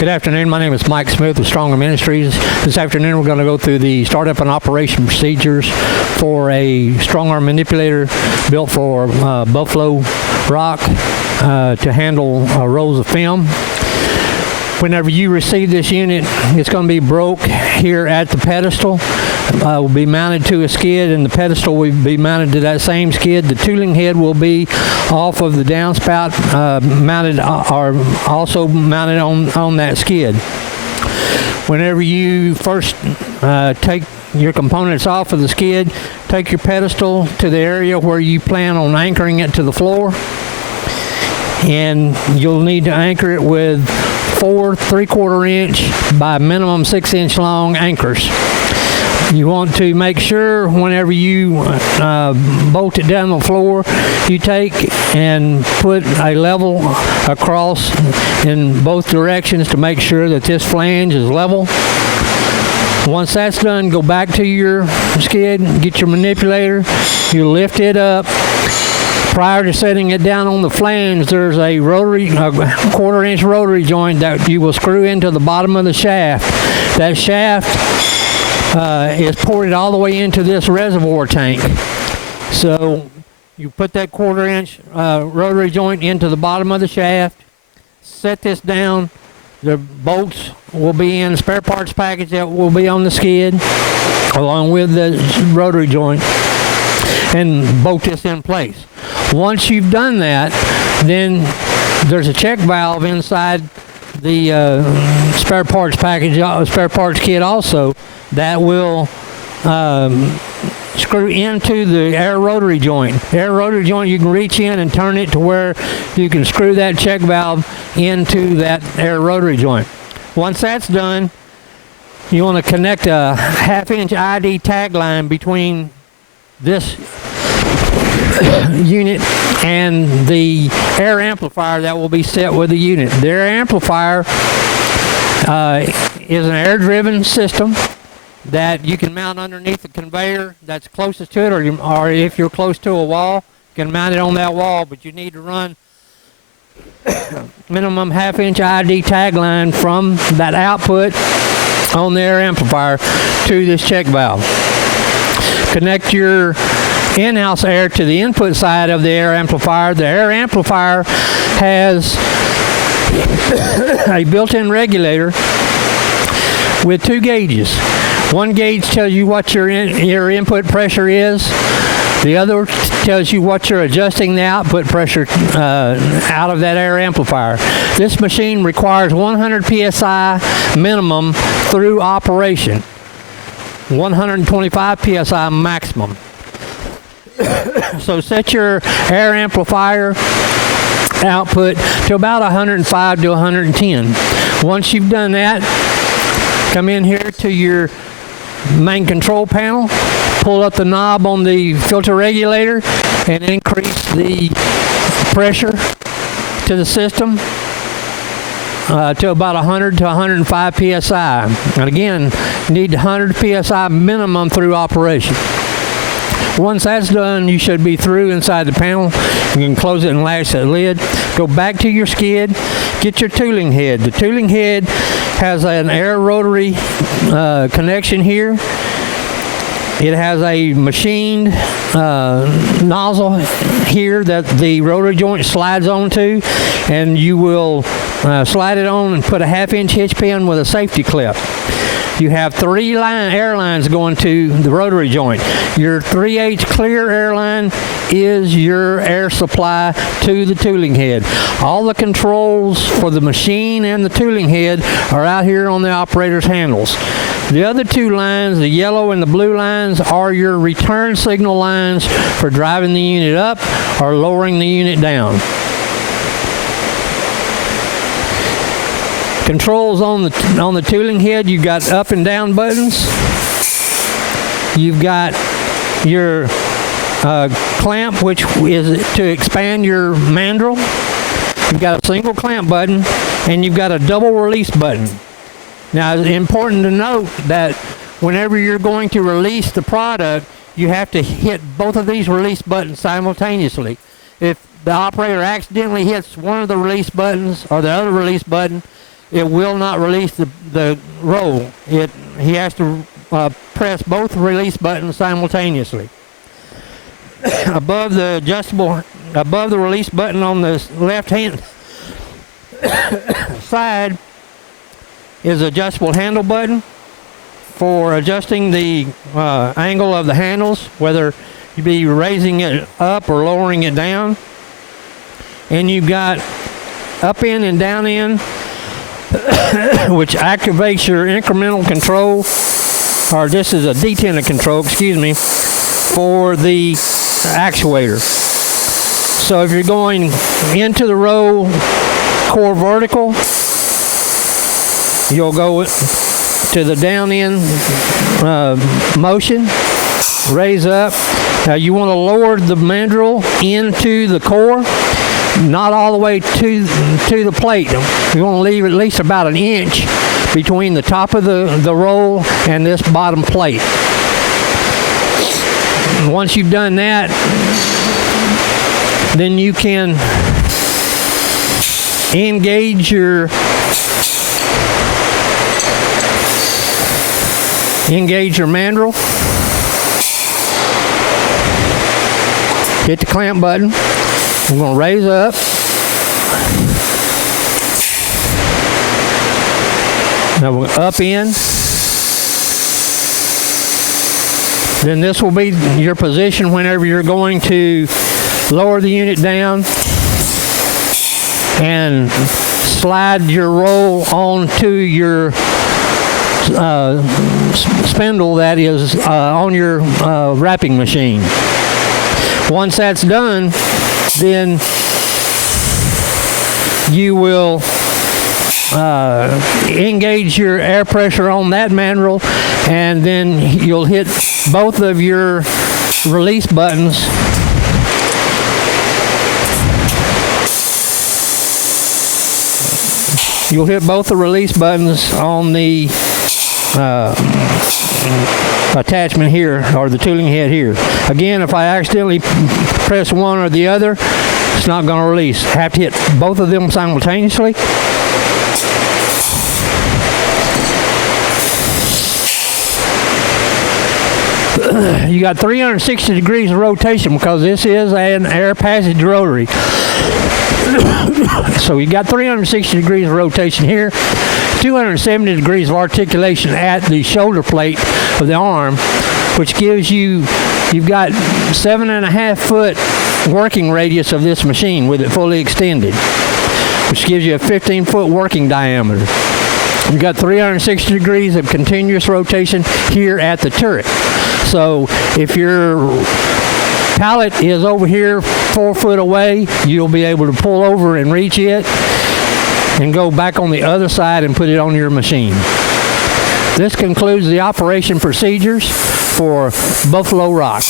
Good afternoon. My name is Mike Smith with Stronger Ministries. This afternoon we're going to go through the startup and operation procedures for a strong arm manipulator built for Buffalo Rock to handle rolls of film. Whenever you receive this unit, it's going to be broke here at the pedestal. Will be mounted to a skid, and the pedestal will be mounted to that same skid. The tooling head will be off of the downspout, mounted or also mounted on that skid. Whenever you first take your components off of the skid, take your pedestal to the area where you plan on anchoring it to the floor, and you'll need to anchor it with 4 3/4 inch by minimum 6 inch long anchors. You want to make sure whenever you bolt it down the floor, you take and put a level across in both directions to make sure that this flange is level. Once that's done, go back to your skid, get your manipulator, you lift it up. Prior to setting it down on the flange, there's a rotary, a 1/4 inch rotary joint that you will screw into the bottom of the shaft. That shaft is ported all the way into this reservoir tank. So you put that 1/4 inch rotary joint into the bottom of the shaft, set this down. The bolts will be in the spare parts package that will be on the skid along with the rotary joint, and bolt this in place. Once you've done that, then there's a check valve inside the spare parts package, spare parts kit also, that will screw into the air rotary joint. Air rotary joint, you can reach in and turn it to where you can screw that check valve into that air rotary joint. Once that's done, you want to connect a 1/2 inch ID tag line between this unit and the air amplifier that will be set with the unit. The air amplifier is an air-driven system that you can mount underneath the conveyor that's closest to it, or if you're close to a wall, you can mount it on that wall, but you need to run minimum 1/2 inch ID tag line from that output on the air amplifier to this check valve. Connect your in-house air to the input side of the air amplifier. The air amplifier has a built-in regulator with 2 gauges. One gauge tells you what your input pressure is. The other tells you what you're adjusting the output pressure out of that air amplifier. This machine requires 100 psi minimum through operation, 125 psi maximum. So set your air amplifier output to about 105 to 110. Once you've done that, come in here to your main control panel, pull up the knob on the filter regulator, and increase the pressure to the system to about 100 to 105 psi. And again, you need 100 psi minimum through operation. Once that's done, you should be through inside the panel. You can close it and latch that lid. Go back to your skid, get your tooling head. The tooling head has an air rotary connection here. It has a machined nozzle here that the rotary joint slides onto, and you will slide it on and put a 1/2 inch hitch pin with a safety clip. You have 3 air lines going to the rotary joint. Your 3/8 clear air line is your air supply to the tooling head. All the controls for the machine and the tooling head are out here on the operator's handles. The other 2 lines, the yellow and the blue lines, are your return signal lines for driving the unit up or lowering the unit down. Controls on the tooling head, you've got up and down buttons. You've got your clamp, which is to expand your mandrel. You've got a single clamp button, and you've got a double release button. Now, it's important to note that whenever you're going to release the product, you have to hit both of these release buttons simultaneously. If the operator accidentally hits one of the release buttons or the other release button, it will not release the roll. He has to press both release buttons simultaneously. Above the release button on the left hand side is adjustable handle button for adjusting the angle of the handles, whether you be raising it up or lowering it down. And you've got up in and down in, which activates your incremental control, or this is a detention control, excuse me, for the actuator. So if you're going into the roll core vertical, you'll go to the down in motion, raise up. Now you want to lower the mandrel into the core, not all the way to the plate. You want to leave at least about an inch between the top of the roll and this bottom plate. And once you've done that, then you can engage your mandrel, hit the clamp button. We're going to raise up. Now we're up in. Then this will be your position whenever you're going to lower the unit down and slide your roll onto your spindle that is on your wrapping machine. Once that's done, then you will engage your air pressure on that mandrel, and then you'll hit both of your release buttons You'll hit both the release buttons on the attachment here, or the tooling head here. Again, if I accidentally press one or the other, it's not going to release. I have to hit both of them simultaneously. You got 360 degrees of rotation because this is an air passage rotary. So you got 360 degrees of rotation here, 270 degrees of articulation at the shoulder plate of the arm, which gives you've got 7.5 foot working radius of this machine with it fully extended, which gives you a 15-foot working diameter. You've got 360 degrees of continuous rotation here at the turret. So if your pallet is over here 4 foot away, you'll be able to pull over and reach it and go back on the other side and put it on your machine. This concludes the operation procedures for Buffalo Rock.